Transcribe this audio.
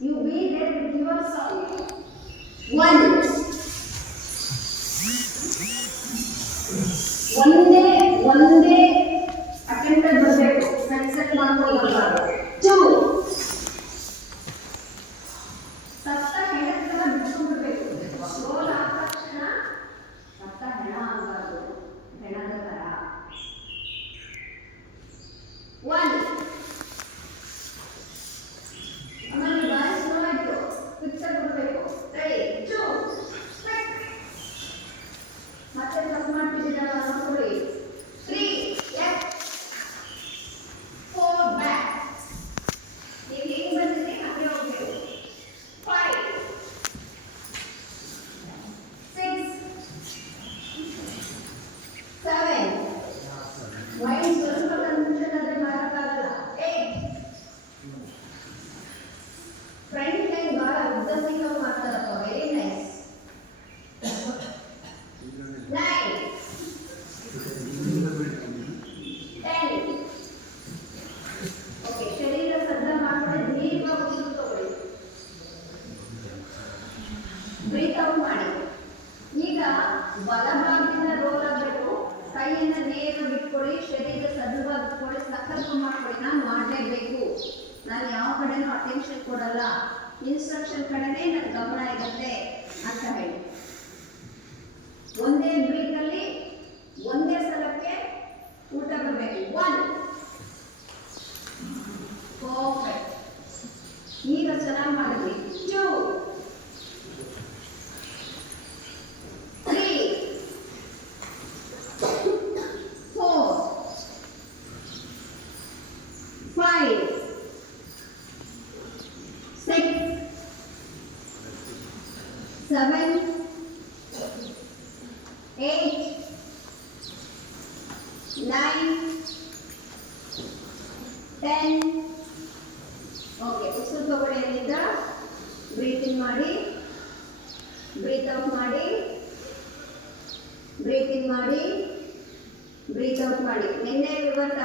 You be there with your song. One. ಒಂದೇ attended ಬರಬೇಕು, set ಮಾಡ್ಕೊಂಡು ಬರಬಾರ್ದು. ಟೂ, ಸತ್ತ ಹೆಣಕ್ಕೆಲ್ಲ ಬಿಟ್ಕೊಂಡ್ಬಿಡ್ಬೇಕು. ರೋಲ್ ಆದ ತಕ್ಷಣ ಸತ್ತ ಹೆಣ ಆಗಬಾರ್ದು, ಹೆಣದ ಥರ. ಒನ್, ಆಮೇಲೆ ಬಾಯಿ ಸ್ಲೋ ಆಯಿತು, ಪಿಕ್ಚರ್ ಬರಬೇಕು. ರೆಡಿ, ಟೂ, ಮತ್ತೆ ತಪ್ಪು ಮಾಡ್ತಿದ್ದೀರಲ್ಲ ನೋಡ್ಕೊಳ್ಳಿ. 3, left, 4, back. ನೀವು ಹೇಗೆ ಬಂದಿದೆ ಹಾಗೆ ಹೋಗ್ಬೇಕು. 5, 6, 7, ಮೈಂಡ್ ಸ್ವಲ್ಪ ಕನ್ಫ್ಯೂಷನ್ ಆದರೆ ಮಾಡೋಕ್ಕಾಗಲ್ಲ. 8, ಫ್ರಂಟ್ ಲೈನ್ ಭಾಳ ಉದ್ದವಾಗಿ ಮಾಡ್ತಾರಪ್ಪ, ವೆರಿ ನೈಸ್. 9, 10. ಓಕೆ, ಶರೀರ ಸದ್ದ ಮಾಡ್ಕೊಂಡು ದೀರ್ಘವಾಗಿ ಉಸಿರು ತಗೊಳ್ಳಿ. ಬ್ರೀತ್ ಔಟ್ ಮಾಡಿ. ಈಗ ಬಲಭಾಗದಿಂದ ರೋಲ್ ಆಗಬೇಕು. ಕೈಯನ್ನು ನೇರ ಬಿಟ್ಕೊಳ್ಳಿ, ಶರೀರ ಸದ್ದುವಾಗಿ ಇಟ್ಕೊಳ್ಳಿ, ಸಖತ್ತು ಮಾಡ್ಕೊಳ್ಳಿ. ನಾನು ಮಾಡಲೇಬೇಕು, ನಾನು ಯಾವ ಕಡೆನೂ ಅಟೆನ್ಷನ್ ಕೊಡಲ್ಲ, ಇನ್ಸ್ಟ್ರಕ್ಷನ್ ಕಡೆನೇ ನನ್ನ ಗಮನ ಇರುತ್ತೆ ಅಂತ ಹೇಳಿ. ಒಂದೇ ಬ್ರೀತಲ್ಲಿ ಒಂದೇ ಸಲಕ್ಕೆ ಊಟ ಬರಬೇಕು. 1, ಪರ್ಫೆಕ್ಟ್. ಈಗ ಚೆನ್ನಾಗಿ ಮಾಡಿದ್ವಿ. 2, 3, 4, 5, 6, 7, 8, 9, 10. ಓಕೆ, ಉಸಿರು ತಗೊಳ್ಳಿ. ಅಲ್ಲಿಂದ ಬ್ರೀತ್ ಇನ್ ಮಾಡಿ, ಬ್ರೀತ್ ಔಟ್ ಮಾಡಿ, ಬ್ರೀತ್ ಇನ್ ಮಾಡಿ, ಬ್ರೀತ್ ಔಟ್ ಮಾಡಿ. ನಿನ್ನೆ ವಿವರ